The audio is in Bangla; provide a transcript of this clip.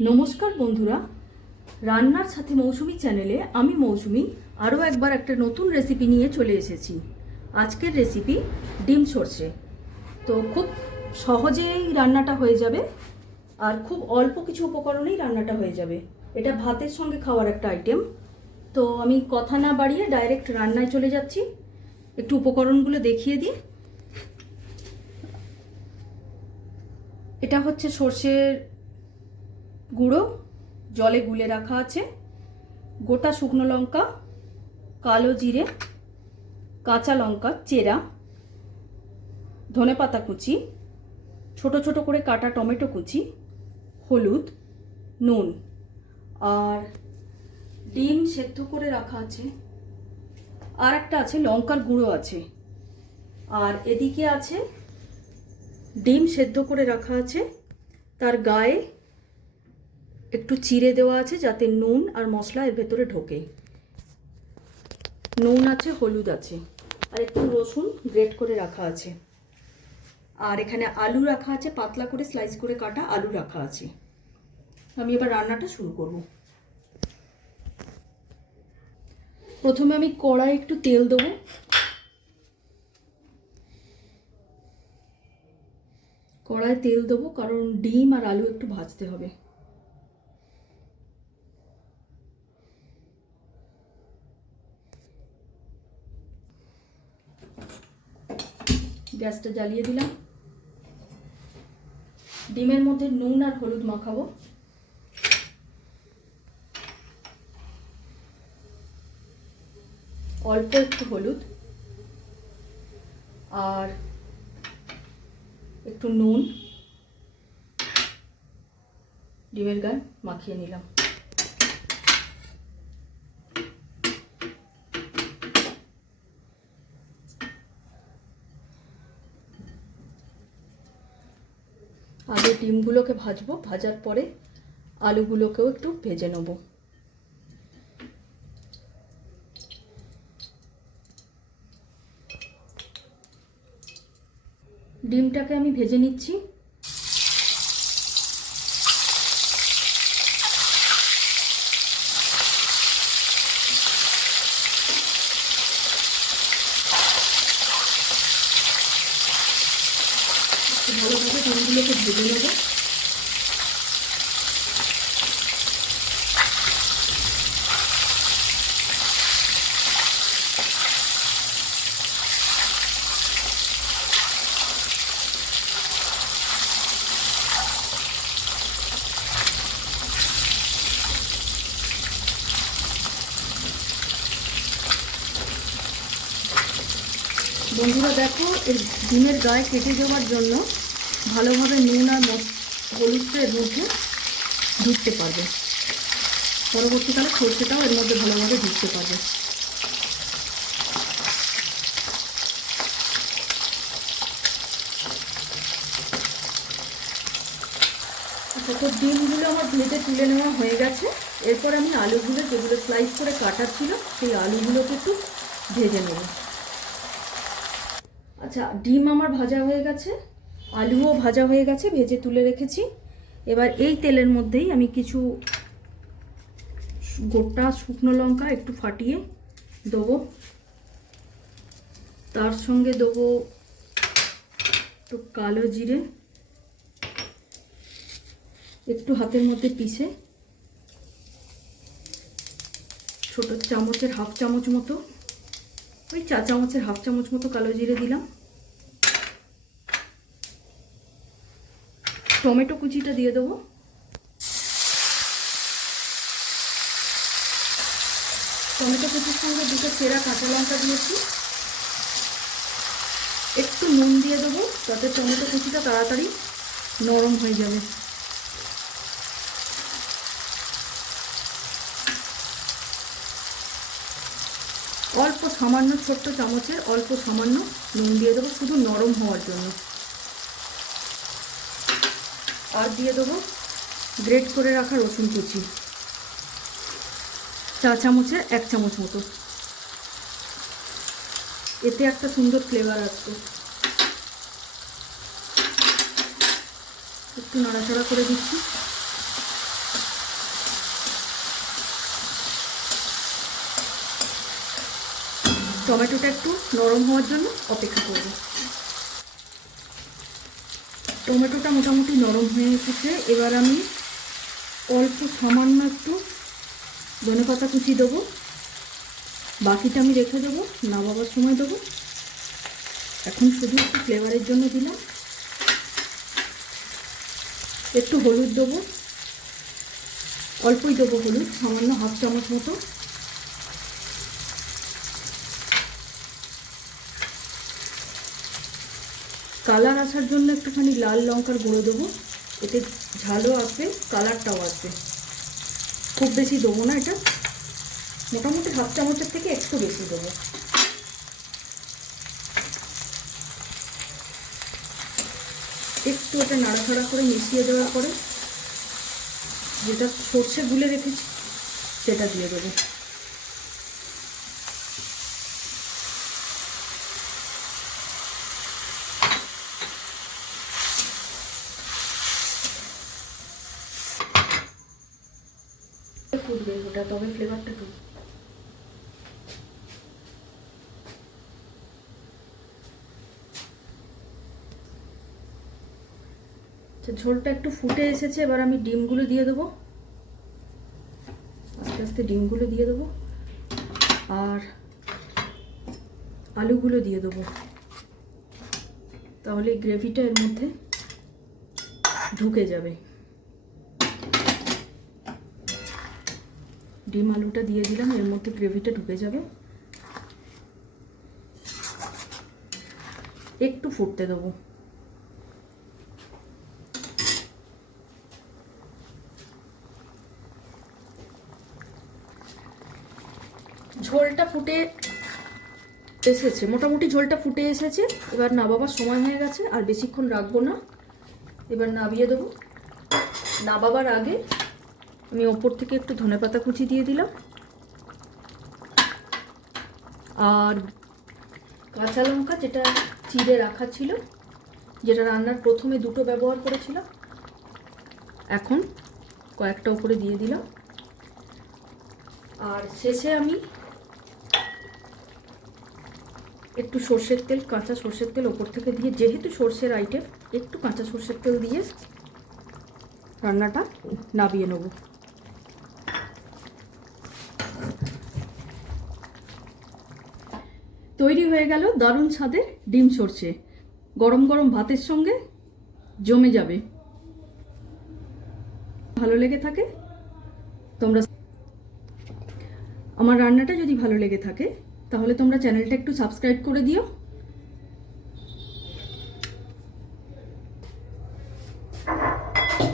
নমস্কার বন্ধুরা। রান্নার সাথে মৌসুমি চ্যানেলে আমি মৌসুমি আরও একবার একটা নতুন রেসিপি নিয়ে চলে এসেছি। আজকের রেসিপি ডিম সর্ষে। তো খুব সহজেই রান্নাটা হয়ে যাবে আর খুব অল্প কিছু উপকরণেই রান্নাটা হয়ে যাবে। এটা ভাতের সঙ্গে খাওয়ার একটা আইটেম তো আমি কথা না বাড়িয়ে ডাইরেক্ট রান্নায় চলে যাচ্ছি। একটু উপকরণগুলো দেখিয়ে দিই। এটা হচ্ছে সর্ষের গুঁড়ো, জলে গুলে রাখা আছে। গোটা শুকনো লঙ্কা, কালো জিরে, কাঁচা লঙ্কা, চেরা, ধনেপাতা কুচি, ছোট ছোট করে কাটা টমেটো কুচি, হলুদ, নুন আর ডিম সেদ্ধ করে রাখা আছে। আর একটা আছে, লঙ্কার গুঁড়ো আছে। আর এদিকে আছে, ডিম সেদ্ধ করে রাখা আছে। তার গায়ে একটু চিড়ে দেওয়া আছে যাতে নুন আর মশলা এর ভেতরে ঢোকে। নুন আছে, হলুদ আছে, আর একটু রসুন গ্রেট করে রাখা আছে। আর এখানে আলু রাখা আছে, পাতলা করে স্লাইস করে কাটা আলু রাখা আছে। আমি এবার রান্নাটা শুরু করব। প্রথমে আমি কড়াই একটু তেল দেবো। কড়ায় তেল দেবো, কারণ ডিম আর আলু একটু ভাজতে হবে। গ্যাসটা জ্বালিয়ে দিলাম। ডিমের মধ্যে নুন আর হলুদ মাখাবো। অল্প একটু হলুদ। আর একটু নুন। ডিমের গায়ে মাখিয়ে নিলাম। আগে ডিমগুলোকে ভাজবো ভাজার পরে আলুগুলোকেও একটু ভেজে নেব। ডিমটাকে আমি ভেজে নিচ্ছি। ভালোভাবে ডিমগুলোকে ভেজে নেব। বন্ধুরা দেখো এর ডিমের গায়ে কেটে যাওয়ার জন্য ভালোভাবে নুন আর হলুদটা এর মধ্যে ঢুকতে পারবে। পরবর্তীকালে সর্ষেটাও এর মধ্যে ভালোভাবে ঢুকতে পারবে। আচ্ছা তো ডিমগুলো আমার ভেজে তুলে নেওয়া হয়ে গেছে। এরপর আমি আলুগুলো যেগুলো স্লাইস করে কাটা ছিল, সেই আলুগুলোকে একটু ভেজে নেব। আচ্ছা ডিম আমার ভাজা হয়ে গেছে। আলুও ভাজা হয়ে গেছে, ভেজে তুলে রেখেছি। এবার এই তেলের মধ্যেই আমি কিছু গোটা শুকনো লঙ্কা একটু ফাটিয়ে দেবো। তার সঙ্গে দেবো একটু কালো জিরে, একটু হাতের মধ্যে পিষে ছোট চামচের হাফ চামচ মতো, ওই চা চামচের হাফ চামচ মতো কালো জিরে দিলাম। টমেটো কুচিটা দিয়ে দেবো। টমেটো কুচির সঙ্গে দুটো সেরা কাঁচা লঙ্কা দিয়েছি। একটু নুন দিয়ে দেবো, যাতে টমেটো কুচিটা তাড়াতাড়ি নরম হয়ে যাবে। অল্প সামান্য, ছোট্ট চামচের অল্প সামান্য নুন দিয়ে দেবো, শুধু নরম হওয়ার জন্য। আর দিয়ে দেবো গ্রেট করে রাখা রসুন কুচি। চা চামচের এক চামচ মতো। এতে একটা সুন্দর ফ্লেভার আসতো একটু নাড়াচাড়া করে দিচ্ছি। টমেটোটা একটু নরম হওয়ার জন্য অপেক্ষা করব। টমেটোটা মোটামুটি নরম হয়ে এসেছে। এবার আমি অল্প সামান্য একটু ধনে পাতা কুচি দেবো। বাকিটা আমি রেখে দেবো, নামাবার সময় দেবো। এখন শুধু একটু ফ্লেভারের জন্য দিলাম। একটু হলুদ দেবো। অল্পই দেবো হলুদ, সামান্য হাফ চামচ মতো। কালার আসার জন্য একটুখানি লাল লঙ্কার গুঁড়ো দেবো। এতে ঝালও আসবে, কালারটাও আসবে। খুব বেশি দেবো না এটা। মোটামুটি হাফ চামচের থেকে একটু বেশি দেবো। একটু এটা নাড়াচাড়া করে মিশিয়ে দেওয়ার পরে যেটা সর্ষে গুলে রেখেছি, সেটা দিয়ে দেবো। ফুটবে ওটা, তবে ফ্লেভারটা তো। আচ্ছা ঝোলটা একটু ফুটে এসেছে, এবার আমি ডিমগুলো দিয়ে দেবো। আস্তে আস্তে ডিমগুলো দিয়ে দেবো। আর আলুগুলো দিয়ে দেবো। তাহলে গ্রেভিটা এর মধ্যে ঢুকে যাবে। ডিম আলুটা দিয়ে দিলাম, এর মধ্যে গ্রেভিটা ঢুকে যাবে। একটু ফুটতে দেবো। ঝোলটা ফুটে এসেছে, মোটামুটি ঝোলটা ফুটে এসেছে। এবার নাবাবার সময় হয়ে গেছে, আর বেশিক্ষণ রাখব না। এবার নাবিয়ে দেবো। নাবাবার আগে আমি ওপর থেকে একটু ধনেপাতা কুচি দিয়ে দিলাম। আর কাঁচা লঙ্কা যেটা চিড়ে রাখা ছিল, যেটা রান্নার প্রথমে দুটো ব্যবহার করেছিল এখন কয়েকটা উপরে দিয়ে দিলাম। আর শেষে আমি একটু সর্ষের তেল, কাঁচা সর্ষের তেল ওপর থেকে দিয়ে, যেহেতু সর্ষের আইটেম একটু কাঁচা সর্ষের তেল দিয়ে রান্নাটা নাবিয়ে নেব। তৈরি হয়ে গেল দারুণ স্বাদের ডিম সরছে গরম গরম ভাতের সঙ্গে জমে যাবে। ভালো লেগে থাকে, তোমরা আমার রান্নাটা যদি ভালো লেগে থাকে, তাহলে তোমরা চ্যানেলটা একটু সাবস্ক্রাইব করে দিও।